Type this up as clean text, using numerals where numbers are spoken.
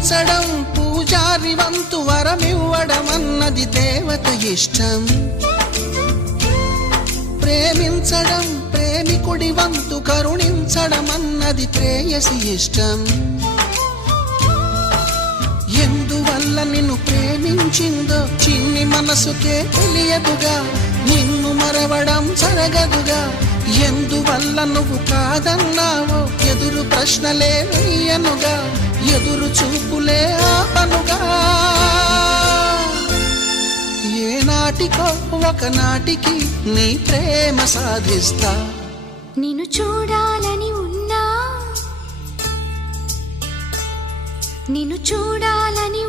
పూజించడం పూజారి వంతు వరమివ్వడం అన్నది దేవత ఇష్టం. ప్రేమించడం ప్రేమికుడి వంతు కరుణించడం అన్నది ప్రేయసి ఇష్టం. ఎందువల్ల నిన్ను ప్రేమించిందో చిన్ని మనసుకే తెలియదుగా, నిన్ను మరవడం జరగదుగా. ఎందువల్ల నువ్వు కాదన్నావో ఎదురు ప్రశ్నలే వేయనుగా, ఎదురు చూపులే ఆపనుగా. ఏనాటికో ఒకనాటికి నీ ప్రేమ సాధిస్తా. నిన్ను చూడాలని ఉన్నా, నిన్ను చూడాలని